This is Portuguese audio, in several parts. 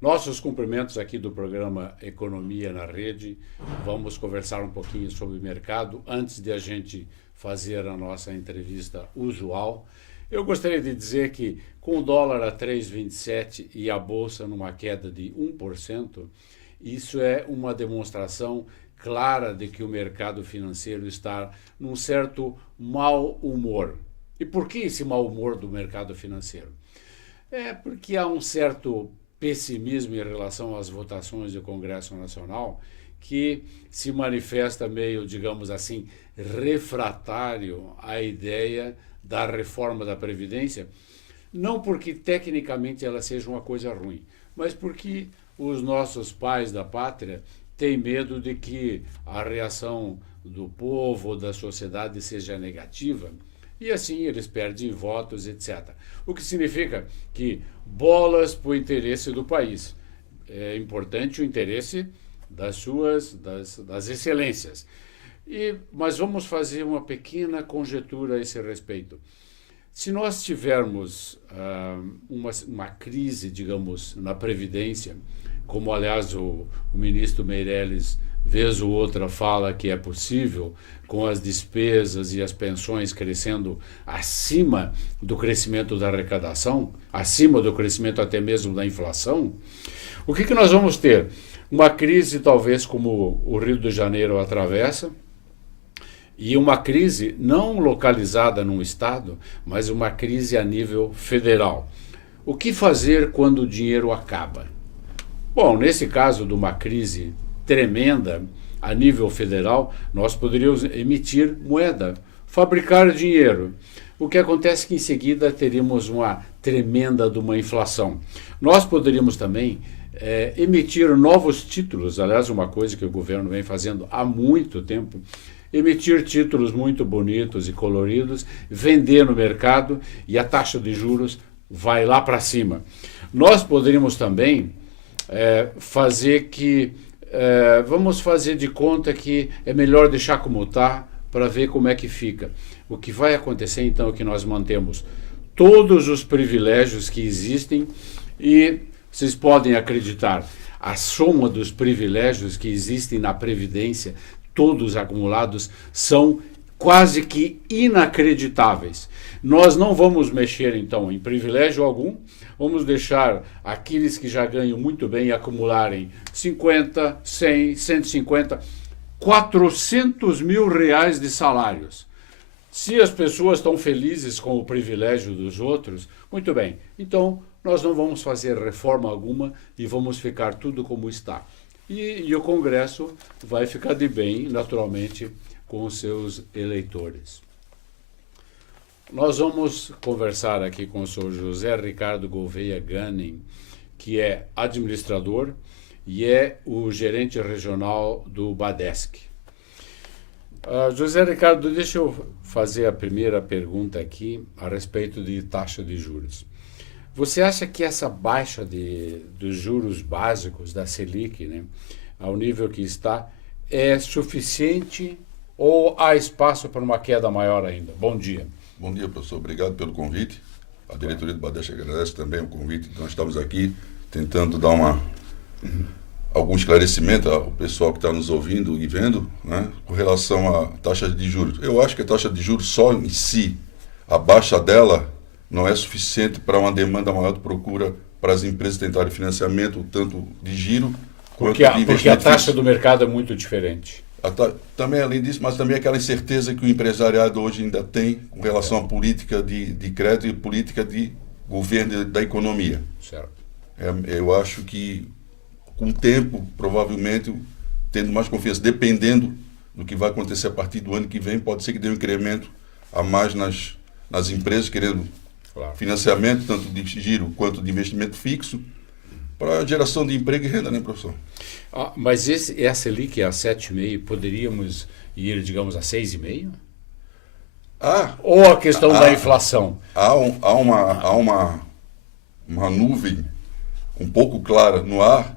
Nossos cumprimentos aqui do programa Economia na Rede. Vamos conversar um pouquinho sobre o mercado antes de a gente fazer a nossa entrevista usual. Eu gostaria de dizer que com o dólar a 3,27 e a bolsa numa queda de 1%, isso é uma demonstração clara de que o mercado financeiro está num certo mau humor. E por que esse mau humor do mercado financeiro? É porque há um certo pessimismo em relação às votações do Congresso Nacional, que se manifesta meio, digamos assim, refratário à ideia da reforma da Previdência, não porque tecnicamente ela seja uma coisa ruim, mas porque os nossos pais da pátria têm medo de que a reação do povo ou da sociedade seja negativa, e assim eles perdem votos, etc. O que significa que bolas para o interesse do país. É importante o interesse das excelências. Mas vamos fazer uma pequena conjectura a esse respeito. Se nós tivermos uma crise, digamos, na Previdência, como aliás o ministro Meirelles vez ou outra fala que é possível, com as despesas e as pensões crescendo acima do crescimento da arrecadação, acima do crescimento até mesmo da inflação, o que nós vamos ter? Uma crise talvez como o Rio de Janeiro atravessa, e uma crise não localizada num estado, mas uma crise a nível federal. O que fazer quando o dinheiro acaba? Bom, nesse caso de uma crise tremenda a nível federal, nós poderíamos emitir moeda, fabricar dinheiro. O que acontece é que em seguida teríamos uma tremenda de uma inflação. Nós poderíamos também emitir novos títulos, aliás, uma coisa que o governo vem fazendo há muito tempo, emitir títulos muito bonitos e coloridos, vender no mercado e a taxa de juros vai lá para cima. Nós poderíamos também vamos fazer de conta que é melhor deixar como está para ver como é que fica. O que vai acontecer então é que nós mantemos todos os privilégios que existem e vocês podem acreditar, a soma dos privilégios que existem na Previdência, todos acumulados, são quase que inacreditáveis. Nós não vamos mexer então em privilégio algum, vamos deixar aqueles que já ganham muito bem acumularem 50, 100, 150, 400 mil reais de salários. Se as pessoas estão felizes com o privilégio dos outros, muito bem, então nós não vamos fazer reforma alguma e vamos ficar tudo como está. E o Congresso vai ficar de bem, naturalmente, com os seus eleitores. Nós vamos conversar aqui com o senhor José Ricardo Gouveia Gunning, que é administrador e é o gerente regional do Badesc. José Ricardo, deixa eu fazer a primeira pergunta aqui a respeito de taxa de juros. Você acha que essa baixa dos juros básicos da Selic, né, ao nível que está, é suficiente ou há espaço para uma queda maior ainda? Bom dia. Bom dia, professor. Obrigado pelo convite. A diretoria do Badesc agradece também o convite. Então, estamos aqui tentando dar algum esclarecimento ao pessoal que está nos ouvindo e vendo, né, com relação à taxa de juros. Eu acho que a taxa de juros só em si, a baixa dela, não é suficiente para uma demanda maior de procura para as empresas tentarem financiamento, tanto de giro quanto de investimento. Porque a taxa do mercado é muito diferente. Também, além disso, mas também aquela incerteza que o empresariado hoje ainda tem com relação à política de crédito e política de governo da economia. Certo. Eu acho que, com o tempo, provavelmente, tendo mais confiança, dependendo do que vai acontecer a partir do ano que vem, pode ser que dê um incremento a mais nas empresas querendo financiamento, tanto de giro quanto de investimento fixo, para a geração de emprego e renda, né, professor? Mas essa Selic é a 7,5%, poderíamos ir, digamos, a 6,5%? Ou a questão da inflação? Há uma nuvem um pouco clara no ar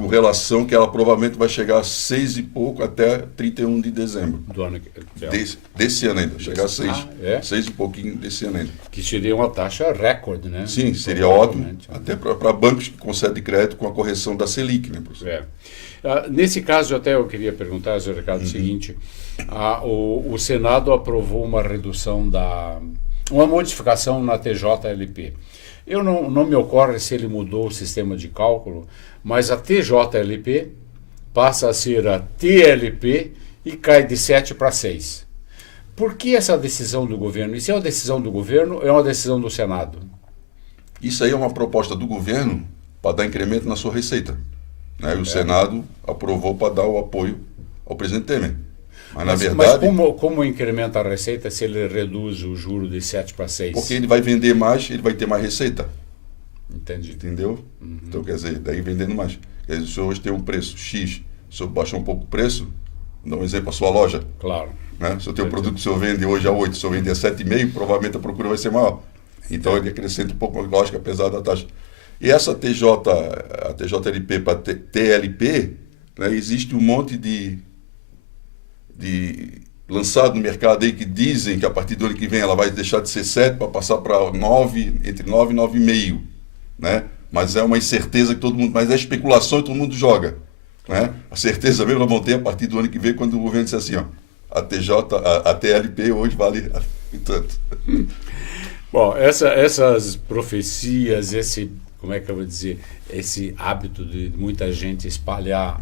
com relação que ela provavelmente vai chegar a 6 e pouco até 31 de dezembro. Do ano Desse ano ainda, chegar a 6. É? 6 e pouquinho desse ano ainda. Que seria uma taxa recorde, né? Sim, seria ótimo, até para bancos que concedem crédito com a correção da Selic, né, professor? É. Nesse caso, até eu queria perguntar, Zé Ricardo, o seguinte, o Senado aprovou uma redução uma modificação na TJLP. Eu não me ocorre se ele mudou o sistema de cálculo, mas a TJLP passa a ser a TLP e cai de 7 para 6. Por que essa decisão do governo? Isso é uma decisão do governo ou é uma decisão do Senado? Isso aí é uma proposta do governo para dar incremento na sua receita. Né? E o Senado aprovou para dar o apoio ao presidente Temer. Mas na verdade... Mas como incrementa a receita se ele reduz o juro de 7 para 6? Porque ele vai vender mais, ele vai ter mais receita. Entendi. Entendeu? Então, quer dizer, daí vendendo mais. Quer dizer, se o senhor hoje tem um preço X, se o senhor baixar um pouco o preço, dá um exemplo, a sua loja. Claro. Né? Se o teu produto que o senhor vende hoje a 8, se o senhor vende a 7,5, provavelmente a procura vai ser maior. Então, ele acrescenta um pouco mais, lógico, apesar da taxa. E essa a TJLP para TLP, né, existe um monte de lançado no mercado aí que dizem que a partir do ano que vem ela vai deixar de ser 7 para passar para 9, entre 9 e 9,5, né? Mas é uma incerteza que todo mundo, mas é especulação e todo mundo joga, né? A certeza mesmo nós vamos ter a partir do ano que vem, quando o governo disser assim, ó, a TLP hoje vale tanto. Bom, essas profecias, como é que eu vou dizer, esse hábito de muita gente espalhar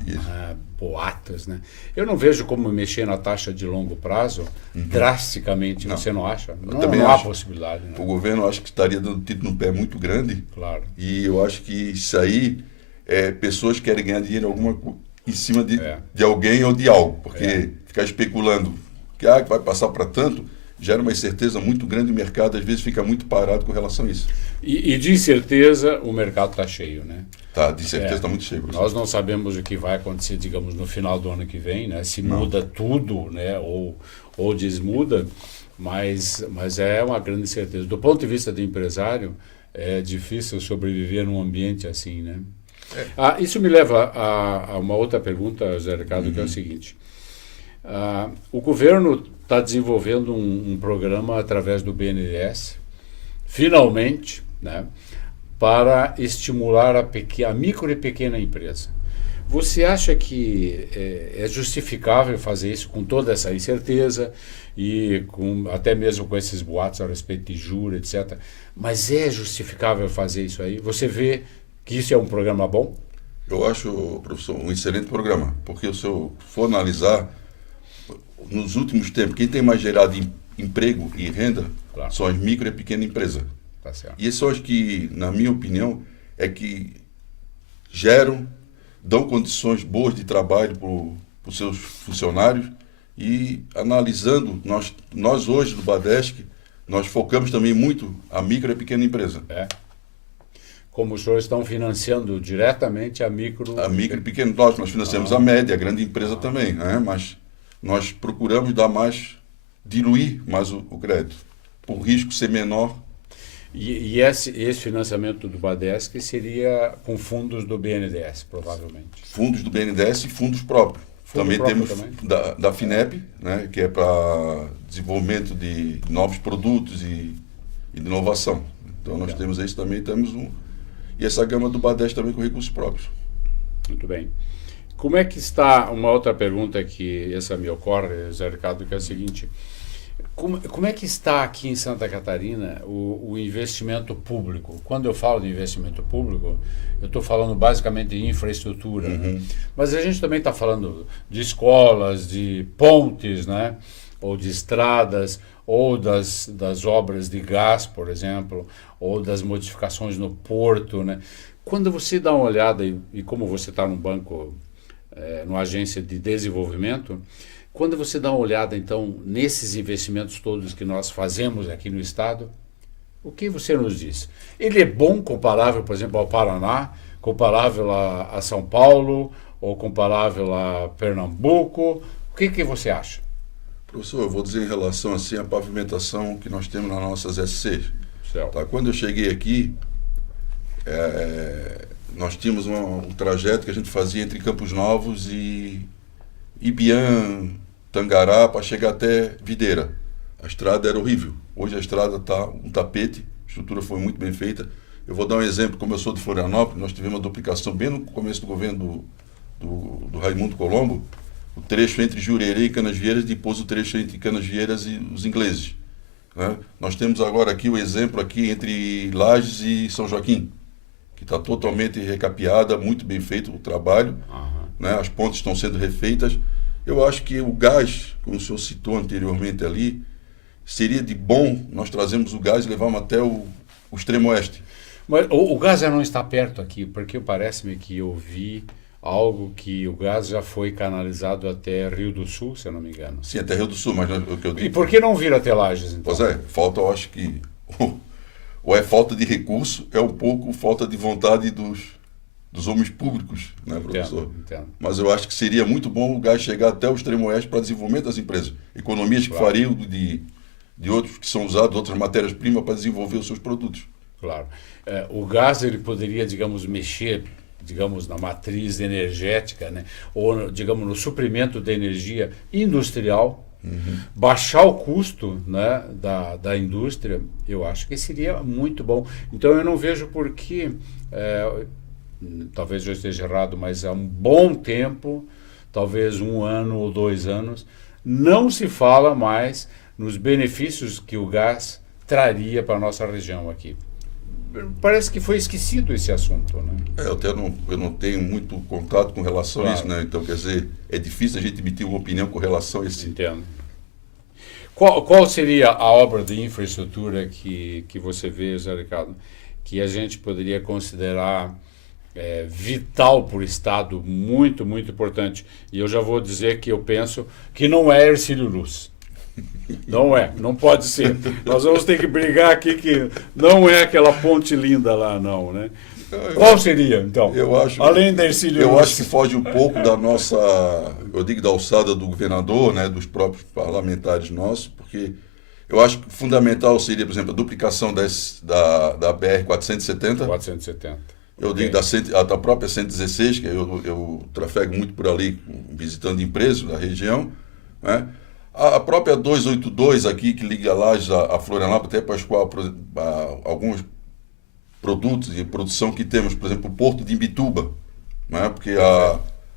boatos, né? Eu não vejo como mexer na taxa de longo prazo drasticamente, você não acha? Não há possibilidade. Né? O governo acho que estaria dando tiro no pé muito grande. Claro. E eu acho que isso aí, pessoas querem ganhar dinheiro em cima de alguém ou de algo, porque ficar especulando que vai passar para tanto, gera uma incerteza muito grande, o mercado às vezes fica muito parado com relação a isso. E de incerteza o mercado está cheio, né? Tá, de certeza está muito cheio. Nós não sabemos o que vai acontecer, digamos, no final do ano que vem, né? Se muda tudo, né? Ou desmuda, mas é uma grande incerteza. Do ponto de vista do empresário, é difícil sobreviver num ambiente assim, né? Isso me leva a uma outra pergunta, Zé Ricardo, que é o seguinte. O governo está desenvolvendo um programa através do BNDES, finalmente, né, para estimular a micro e pequena empresa. Você acha que é justificável fazer isso com toda essa incerteza e até mesmo com esses boatos a respeito de juros, etc. Mas é justificável fazer isso aí? Você vê que isso é um programa bom? Eu acho, professor, um excelente programa, porque se eu for analisar, nos últimos tempos, quem tem mais gerado emprego e renda são as micro e pequena empresa. Tá certo. E isso acho que, na minha opinião, é que dão condições boas de trabalho para os seus funcionários e analisando, nós hoje do Badesc, nós focamos também muito a micro e pequena empresa. Como os senhores estão financiando diretamente a micro e pequena, nós financiamos a média, a grande empresa também, né? Mas nós procuramos diluir mais o crédito, por risco ser menor. E esse financiamento do Badesc seria com fundos do BNDES, provavelmente? Fundos do BNDES e fundos próprios. Também temos da FINEP, né, que é para desenvolvimento de novos produtos e de inovação. Então nós temos isso também, e essa gama do Badesc também com recursos próprios. Muito bem. Como é que está, uma outra pergunta que essa me ocorre, Zé Ricardo, que é a seguinte, como é que está aqui em Santa Catarina o investimento público? Quando eu falo de investimento público, eu estou falando basicamente de infraestrutura, né? Mas a gente também está falando de escolas, de pontes, né? Ou de estradas, ou das obras de gás, por exemplo, ou das modificações no porto, né? Quando você dá uma olhada, e como você está num banco, numa agência de desenvolvimento, quando você dá uma olhada, então, nesses investimentos todos que nós fazemos aqui no Estado, o que você nos diz? Ele é bom comparável, por exemplo, ao Paraná, comparável a São Paulo, ou comparável a Pernambuco? O que você acha? Professor, eu vou dizer em relação assim, à pavimentação que nós temos nas nossas SCs. Tá? Quando eu cheguei aqui, nós tínhamos um trajeto que a gente fazia entre Campos Novos e Ibiam, Tangará, para chegar até Videira. A estrada era horrível. Hoje a estrada está um tapete, a estrutura foi muito bem feita. Eu vou dar um exemplo, como eu sou de Florianópolis, nós tivemos uma duplicação bem no começo do governo do Raimundo Colombo, o trecho entre Jurerê e Canasvieiras, depois o trecho entre Canasvieiras e os ingleses. Né? Nós temos agora aqui o exemplo aqui entre Lages e São Joaquim, que está totalmente recapeada, muito bem feito o trabalho, né? As pontes estão sendo refeitas. Eu acho que o gás, como o senhor citou anteriormente ali, seria de bom nós trazermos o gás e levarmos até o extremo oeste. Mas o gás já não está perto aqui, porque parece-me que eu vi algo que o gás já foi canalizado até Rio do Sul, se eu não me engano. Sim, até Rio do Sul, mas o que eu digo... E por que não vir até Lages, então? Pois é, falta, eu acho que... Ou é falta de recurso, é um pouco falta de vontade dos homens públicos, né, professor? Entendo. Mas eu acho que seria muito bom o gás chegar até o extremo oeste para desenvolvimento das empresas. Economias que fariam de outros que são usados, outras matérias-primas para desenvolver os seus produtos. Claro. O gás ele poderia, digamos, mexer, digamos, na matriz energética, né? Ou, digamos, no suprimento da energia industrial, baixar o custo, né, da indústria. Eu acho que seria muito bom. Então, eu não vejo por que, talvez eu esteja errado, mas há um bom tempo, talvez 1 ano ou 2 anos, não se fala mais nos benefícios que o gás traria para a nossa região aqui. Parece que foi esquecido esse assunto, né? Eu não tenho muito contato com relação a isso, né? Então, quer dizer, é difícil a gente emitir uma opinião com relação a esse... Entendo. Qual seria a obra de infraestrutura que você vê, José Ricardo, que a gente poderia considerar vital para o Estado, muito, muito importante? E eu já vou dizer que eu penso que não é Hercílio Luz. Não pode ser. Nós vamos ter que brigar aqui que não é aquela ponte linda lá, não, né? Qual seria, então? Além da Hercílio Luz. Eu acho que foge um pouco da nossa, eu digo da alçada do governador, né, dos próprios parlamentares nossos, porque eu acho que fundamental seria, por exemplo, a duplicação da BR-470. 470. Eu digo da própria 116, que eu trafego muito por ali, visitando empresas da região, né? A própria 282 aqui, que liga Lages a Florianópolis, até para escoar alguns produtos de produção que temos, por exemplo, o Porto de Imbituba, né? Porque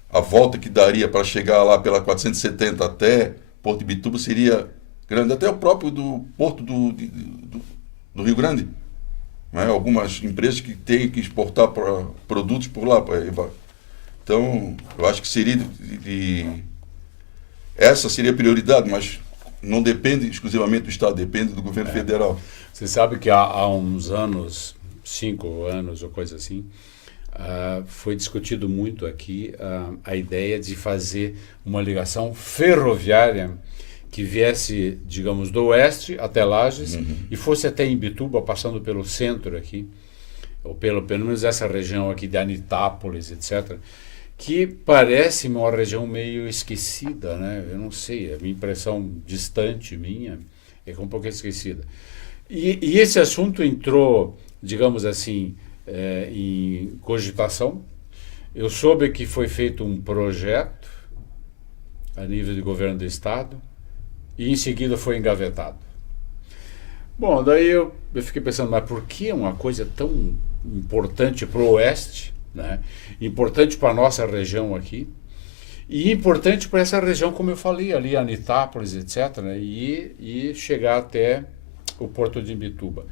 a volta que daria para chegar lá pela 470 até Porto de Imbituba seria grande, até o próprio do Porto do Rio Grande. Né? Algumas empresas que têm que exportar produtos por lá. Então, eu acho que seria essa seria a prioridade, mas não depende exclusivamente do Estado, depende do governo federal. Você sabe que há uns anos, 5 anos ou coisa assim, foi discutido muito aqui a ideia de fazer uma ligação ferroviária que viesse, digamos, do oeste até Lages e fosse até Imbituba, passando pelo centro aqui, ou pelo menos essa região aqui de Anitápolis, etc., que parece-me uma região meio esquecida, né? Eu não sei, a minha impressão distante minha é que é um pouco esquecida. E esse assunto entrou, digamos assim, em cogitação. Eu soube que foi feito um projeto a nível de governo do Estado e em seguida foi engavetado. Bom, daí eu fiquei pensando, mas por que uma coisa tão importante para o oeste, né? Importante para a nossa região aqui e importante para essa região, como eu falei, ali Anitápolis, etc., né? E chegar até o Porto de Imbituba.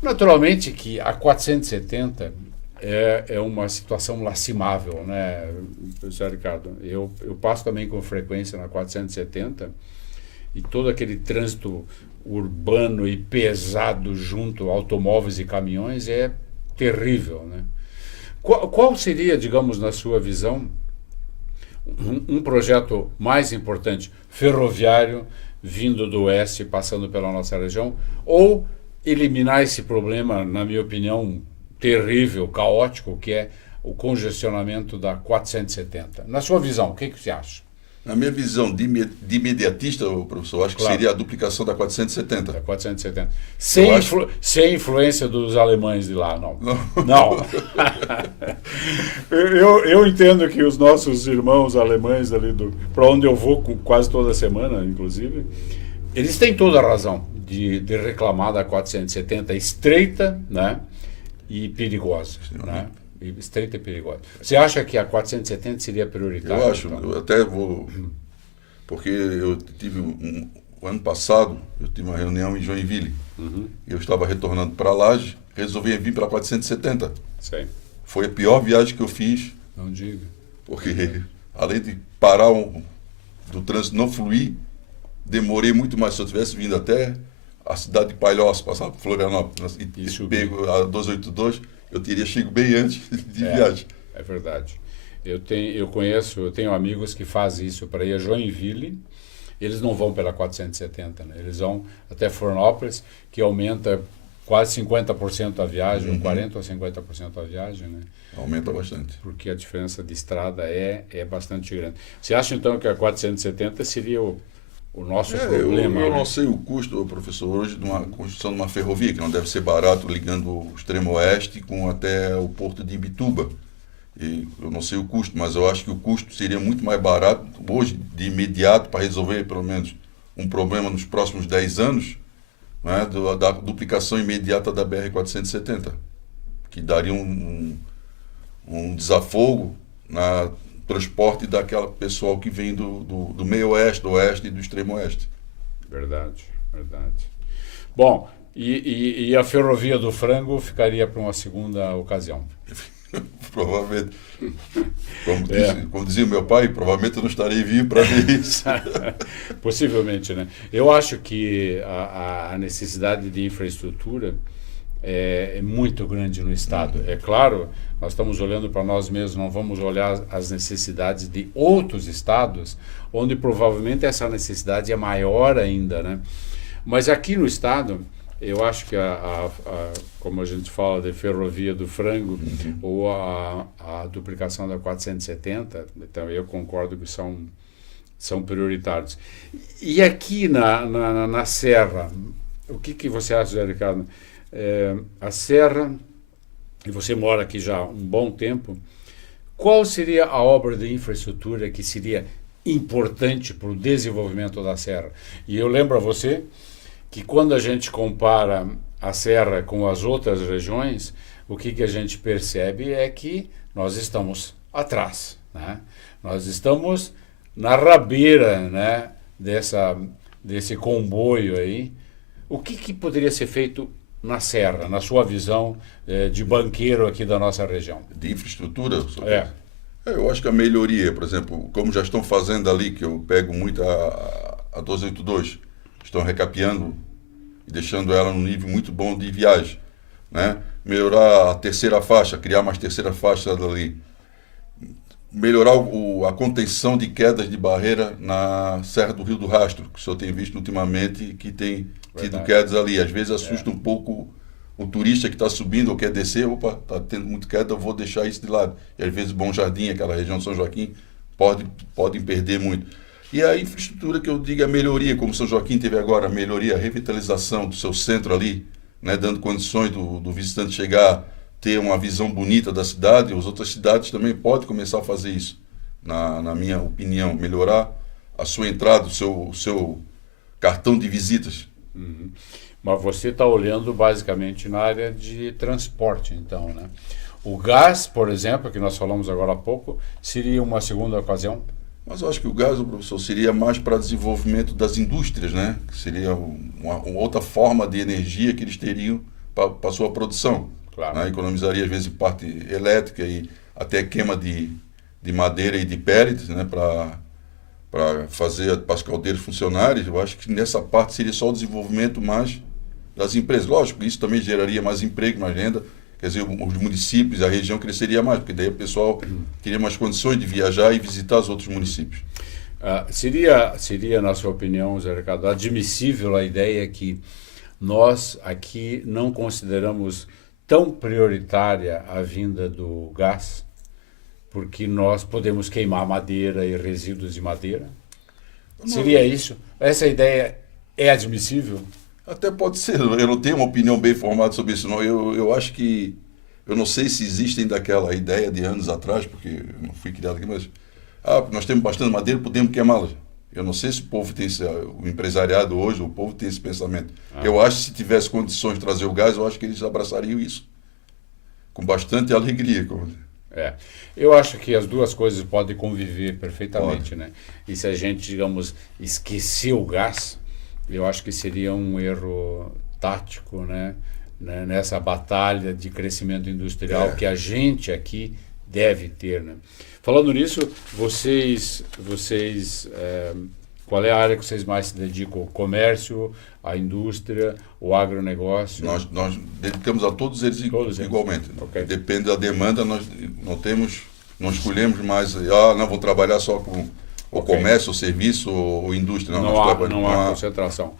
Naturalmente que a 470 é uma situação lastimável, né, professor Ricardo? Eu passo também com frequência na 470 e todo aquele trânsito urbano e pesado junto a automóveis e caminhões é terrível, né? Qual seria, digamos, na sua visão, um projeto mais importante, ferroviário, vindo do oeste, passando pela nossa região, ou eliminar esse problema, na minha opinião, terrível, caótico, que é o congestionamento da 470? Na sua visão, o que você acha? Na minha visão de imediatista, professor, acho que seria a duplicação da 470. Da 470. Sem influência dos alemães de lá, não. Não. eu entendo que os nossos irmãos alemães ali, para onde eu vou quase toda semana, inclusive, eles têm toda a razão de reclamar da 470 estreita, né, e perigosa. Né? Estreita e perigosa. Você acha que a 470 seria prioritária? Eu acho, então? eu até vou... Porque eu tive, o ano passado, eu tive uma reunião em Joinville. Eu estava retornando para Laje, resolvi vir para 470. Sei. Foi a pior viagem que eu fiz. Não diga. Porque, além de parar do trânsito não fluir, demorei muito mais. Se eu tivesse vindo até a cidade de Palhoça, passar por Florianópolis e pego a 282, eu teria chegado bem antes de viagem. É verdade. Eu tenho amigos que fazem isso para ir a Joinville. Eles não vão pela 470, né? Eles vão até Florianópolis, que aumenta quase 50% a viagem, 40% ou 50% a viagem, né? Aumenta bastante. Porque a diferença de estrada é bastante grande. Você acha, então, que a 470 seria o nosso problema? Eu não sei o custo, professor, hoje de uma construção de uma ferrovia, que não deve ser barato, ligando o extremo oeste com até o porto de Imbituba. E eu não sei o custo, mas eu acho que o custo seria muito mais barato hoje, de imediato, para resolver pelo menos um problema nos próximos 10 anos, né, da duplicação imediata da BR-470, que daria um desafogo no transporte daquela pessoal que vem do meio oeste, do oeste e do extremo oeste. Verdade, verdade. Bom, e a ferrovia do frango ficaria para uma segunda ocasião? Provavelmente. Como dizia o meu pai, provavelmente eu não estarei vivo para ver isso. Possivelmente, né? Eu acho que a necessidade de infraestrutura é muito grande no Estado. É claro, nós estamos olhando para nós mesmos, não vamos olhar as necessidades de outros estados, onde provavelmente essa necessidade é maior ainda, né? Mas aqui no Estado, eu acho que como a gente fala de ferrovia do frango, ou a duplicação da 470, então eu concordo que são prioritários. E aqui na Serra, o que você acha, Zé Ricardo? A Serra, e você mora aqui já há um bom tempo, qual seria a obra de infraestrutura que seria importante para o desenvolvimento da Serra? E eu lembro a você que quando a gente compara a Serra com as outras regiões, o que a gente percebe é que nós estamos atrás, né? Nós estamos na rabeira, né, desse comboio aí. O que poderia ser feito na Serra, na sua visão de banqueiro aqui da nossa região? De infraestrutura? Eu acho que a melhoria, por exemplo, como já estão fazendo ali, que eu pego muito a 282, estão recapeando e deixando ela num nível muito bom de viagem, né? Melhorar a terceira faixa, criar mais terceira faixa dali. Melhorar a contenção de quedas de barreira na Serra do Rio do Rastro, que o senhor tem visto ultimamente que tem tido quedas ali. Às vezes assusta um pouco o turista que está subindo ou quer descer, está tendo muito queda, eu vou deixar isso de lado. E às vezes Bom Jardim, aquela região de São Joaquim, podem perder muito. E a infraestrutura que eu digo, a melhoria, como São Joaquim teve agora, a melhoria, a revitalização do seu centro ali, né, dando condições do visitante chegar, ter uma visão bonita da cidade. As outras cidades também podem começar a fazer isso, na minha opinião, melhorar a sua entrada, o seu cartão de visitas. Uhum. Mas você está olhando basicamente na área de transporte, então, né? O gás, por exemplo, que nós falamos agora há pouco, seria uma segunda ocasião? Mas eu acho que o gás, professor, seria mais para desenvolvimento das indústrias, né? Que seria uma outra forma de energia que eles teriam para a sua produção. Claro. Né? Economizaria, às vezes, parte elétrica e até queima de madeira e de pellets, né? Para fazer para as caldeiras funcionarem. Eu acho que nessa parte seria só o desenvolvimento mais das empresas. Lógico, isso também geraria mais emprego, mais renda. Quer dizer, os municípios, a região cresceria mais, porque daí o pessoal teria mais condições de viajar e visitar os outros municípios. Seria, na sua opinião, Zé Ricardo, admissível a ideia que nós aqui não consideramos tão prioritária a vinda do gás? porque nós podemos queimar madeira e resíduos de madeira? Seria isso? Essa ideia é admissível? Até pode ser. Eu não tenho uma opinião bem formada sobre isso, não. Eu acho que... Eu não sei se existe ainda aquela ideia de anos atrás, porque eu não fui criado aqui, mas... nós temos bastante madeira, podemos queimá-la. Eu não sei se o povo tem o empresariado hoje, o povo tem esse pensamento. Eu acho que se tivesse condições de trazer o gás, eu acho que eles abraçariam isso. Com bastante alegria. Eu acho que as duas coisas podem conviver perfeitamente, Pode. né? E se a gente, digamos, esquecer o gás, eu acho que seria um erro tático, né? Nessa batalha de crescimento industrial que a gente aqui deve ter, né? Falando nisso, vocês qual é a área que vocês mais se dedicam? O comércio, a indústria, o agronegócio? Nós dedicamos a todos eles igualmente. Okay. Depende da demanda, nós não escolhemos mais, não vou trabalhar só com o comércio, o serviço ou indústria. Não há concentração.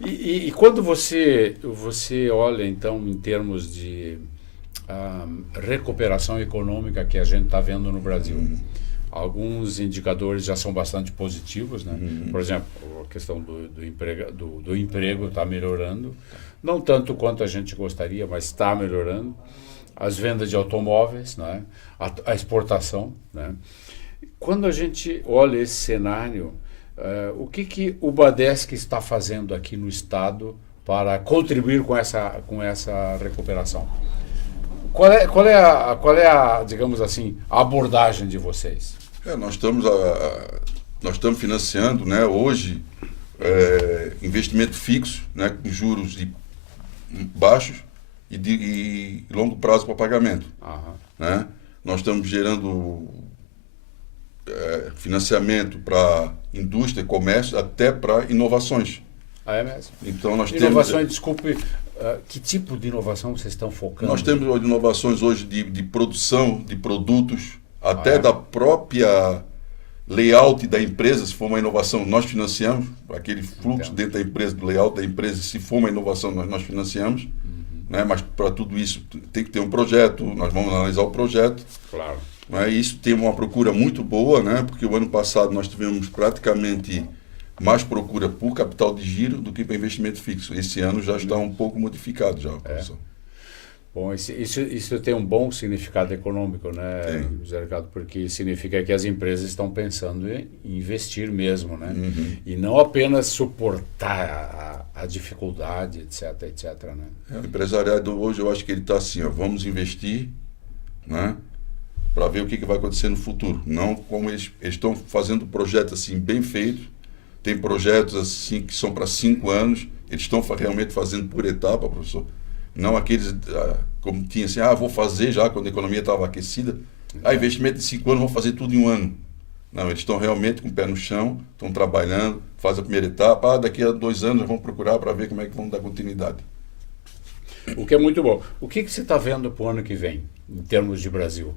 E quando você olha, então, em termos de recuperação econômica que a gente está vendo no Brasil, alguns indicadores já são bastante positivos, né? Por exemplo, a questão do emprego está melhorando, não tanto quanto a gente gostaria, mas está melhorando. As vendas de automóveis, né? A exportação, né? Quando a gente olha esse cenário, o que o Badesc está fazendo aqui no Estado para contribuir com essa recuperação? Qual é a, digamos assim, a abordagem de vocês? Nós estamos financiando, né, hoje investimento fixo, né, com juros baixos e de longo prazo para pagamento. Né? Nós estamos gerando financiamento para indústria e comércio, até para inovações. É mesmo? Então, nós inovações, desculpe, que tipo de inovação vocês estão focando? Nós temos inovações hoje de produção de produtos, até da própria layout da empresa. Se for uma inovação, nós financiamos aquele fluxo dentro da empresa, do layout da empresa. Se for uma inovação, nós financiamos. Né? Mas para tudo isso tem que ter um projeto, nós vamos analisar o projeto. Claro. Né? Isso tem uma procura muito boa, né? Porque o ano passado nós tivemos praticamente mais procura por capital de giro do que para investimento fixo. Esse ano já está um pouco modificado já a produção. Bom, isso tem um bom significado econômico, né, José Ricardo? Porque significa que as empresas estão pensando em investir mesmo, né? E não apenas suportar a dificuldade, etc, né? O empresariado hoje, eu acho que ele está assim, vamos investir, né, para ver o que vai acontecer no futuro. Não como eles estão fazendo projetos assim bem feitos. Tem projetos assim que são para 5 anos, eles estão realmente fazendo por etapa, professor. Não aqueles, como tinha assim, vou fazer já quando a economia estava aquecida, investimento de 5 anos, vou fazer tudo em um ano. Não, eles estão realmente com o pé no chão, estão trabalhando, fazem a primeira etapa, daqui a 2 anos vão procurar para ver como é que vão dar continuidade. O que é muito bom. O que você está vendo para o ano que vem, em termos de Brasil?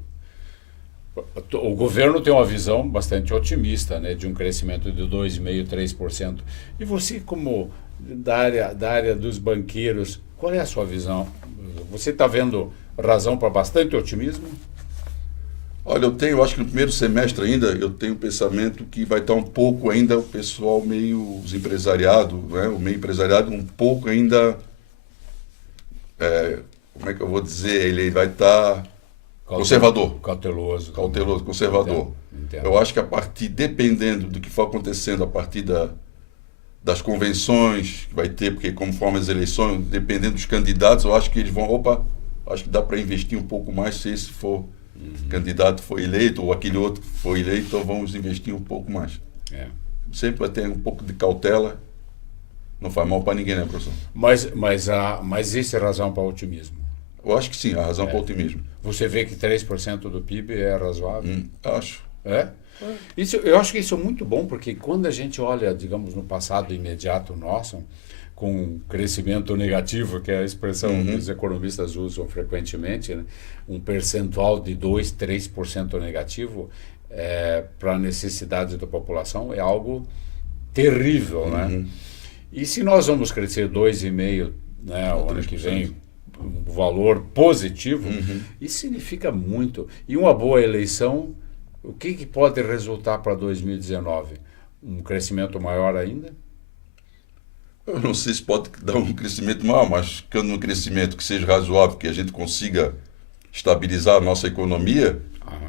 O governo tem uma visão bastante otimista, né, de um crescimento de 2,5%, 3%. E você, como da área dos banqueiros, qual é a sua visão? Você está vendo razão para bastante otimismo? Olha, eu acho que no primeiro semestre ainda, eu tenho um pensamento que vai estar um pouco ainda o pessoal meio, os empresariados, né, o meio empresariado um pouco ainda, como é que eu vou dizer, ele vai estar conservador. Cauteloso, conservador. Entendo. Eu acho que dependendo do que for acontecendo a partir das convenções que vai ter, porque conforme as eleições, dependendo dos candidatos, eu acho que eles vão, acho que dá para investir um pouco mais se esse candidato for eleito ou aquele outro for eleito, então vamos investir um pouco mais. Sempre vai ter um pouco de cautela, não faz mal para ninguém, né, professor? Mas existe razão para otimismo? Eu acho que sim, a razão para o otimismo. Você vê que 3% do PIB é razoável? Acho. Eu acho que isso é muito bom, porque quando a gente olha, digamos, no passado imediato nosso, com crescimento negativo, que é a expressão que os economistas usam frequentemente, né? Um percentual de 2%, 3% negativo para a necessidade da população é algo terrível, né? E se nós vamos crescer 2,5%, né, o ano que vem, um valor positivo, isso significa muito. E uma boa eleição, o que pode resultar para 2019? Um crescimento maior ainda? Eu não sei se pode dar um crescimento maior, mas ficando um crescimento que seja razoável, que a gente consiga estabilizar a nossa economia,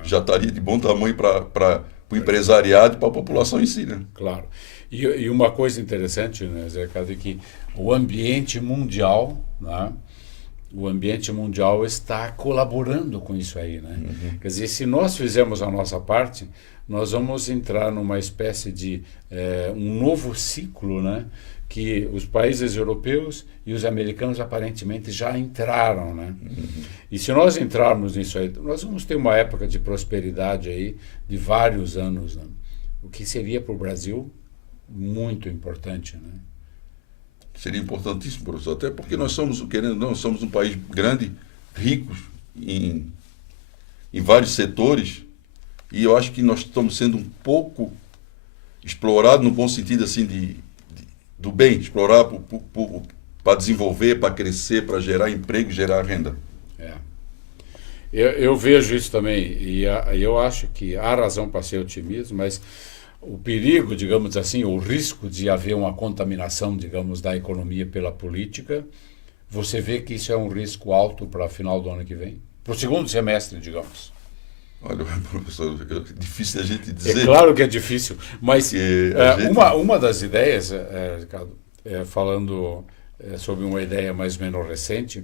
já estaria de bom tamanho para o empresariado e para a população em si, né? Claro. E uma coisa interessante, né, Zé Ricardo, é que o ambiente mundial, né, o ambiente mundial está colaborando com isso aí, né? Quer dizer, se nós fizermos a nossa parte, nós vamos entrar numa espécie de um novo ciclo, né? Que os países europeus e os americanos aparentemente já entraram, né? E se nós entrarmos nisso aí, nós vamos ter uma época de prosperidade aí de vários anos, né? O que seria para o Brasil muito importante, né? Seria importantíssimo, professor, até porque nós somos, querendo ou não, somos um país grande, rico em vários setores, e eu acho que nós estamos sendo um pouco explorados no bom sentido assim do bem, explorar para desenvolver, para crescer, para gerar emprego, gerar renda. Eu vejo isso também, e eu acho que há razão para ser otimista, mas o perigo, digamos assim, o risco de haver uma contaminação, digamos, da economia pela política, você vê que isso é um risco alto para o final do ano que vem? Para o segundo semestre, digamos. Olha, professor, é difícil a gente dizer. É claro que é difícil, mas uma das ideias, Ricardo, falando sobre uma ideia mais ou menos recente,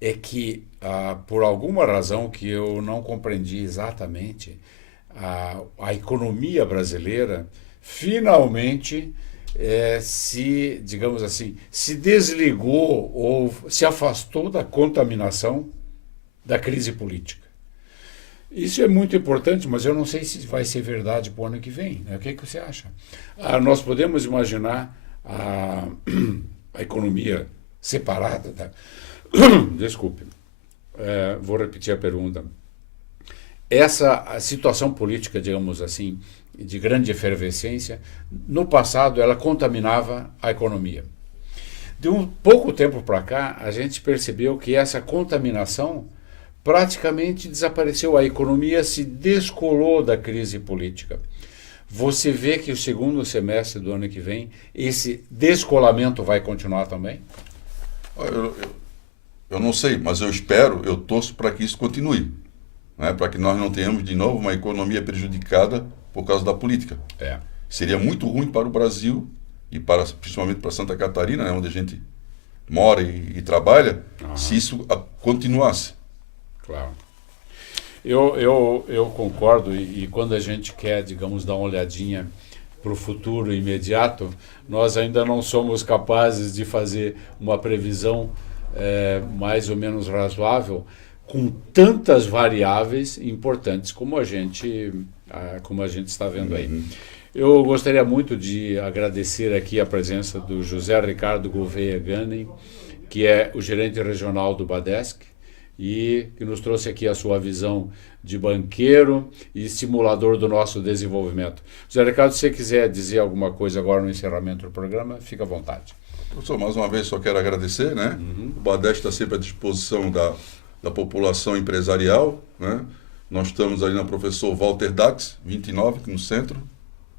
é que, por alguma razão que eu não compreendi exatamente, a economia brasileira finalmente digamos assim, se desligou ou se afastou da contaminação da crise política. Isso é muito importante, mas eu não sei se vai ser verdade para o ano que vem, né? O que você acha? Nós podemos imaginar a economia separada da... Desculpe, vou repetir a pergunta. Essa situação política, digamos assim, de grande efervescência, no passado ela contaminava a economia. De um pouco tempo para cá, a gente percebeu que essa contaminação praticamente desapareceu, a economia se descolou da crise política. Você vê que o segundo semestre do ano que vem, esse descolamento vai continuar também? Eu não sei, mas eu torço para que isso continue, né? Para que nós não tenhamos de novo uma economia prejudicada por causa da política. Seria muito ruim para o Brasil e principalmente para Santa Catarina, né, onde a gente mora e trabalha, se isso continuasse. Claro. Eu concordo, e quando a gente quer, digamos, dar uma olhadinha para o futuro imediato, nós ainda não somos capazes de fazer uma previsão mais ou menos razoável com tantas variáveis importantes como a gente está vendo aí. Eu gostaria muito de agradecer aqui a presença do José Ricardo Gouveia Gunning, que é o gerente regional do Badesc, e que nos trouxe aqui a sua visão de banqueiro e estimulador do nosso desenvolvimento. José Ricardo, se você quiser dizer alguma coisa agora no encerramento do programa, fica à vontade. Professor, mais uma vez só quero agradecer, né? O Badesc está sempre à disposição da população empresarial, né? Nós estamos ali na Professor Walter Dax, 29, aqui no centro.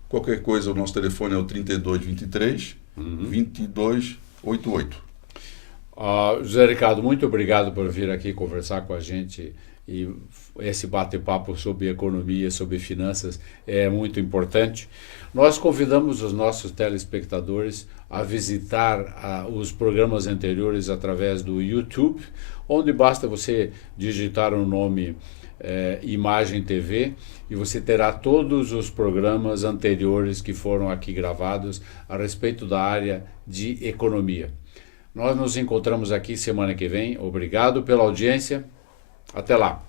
Qualquer coisa, o nosso telefone é o 3223 2288. José Ricardo, muito obrigado por vir aqui conversar com a gente, e esse bate-papo sobre economia, sobre finanças é muito importante. Nós convidamos os nossos telespectadores a visitar os programas anteriores através do YouTube, onde basta você digitar o nome Imagem TV e você terá todos os programas anteriores que foram aqui gravados a respeito da área de economia. Nós nos encontramos aqui semana que vem. Obrigado pela audiência. Até lá.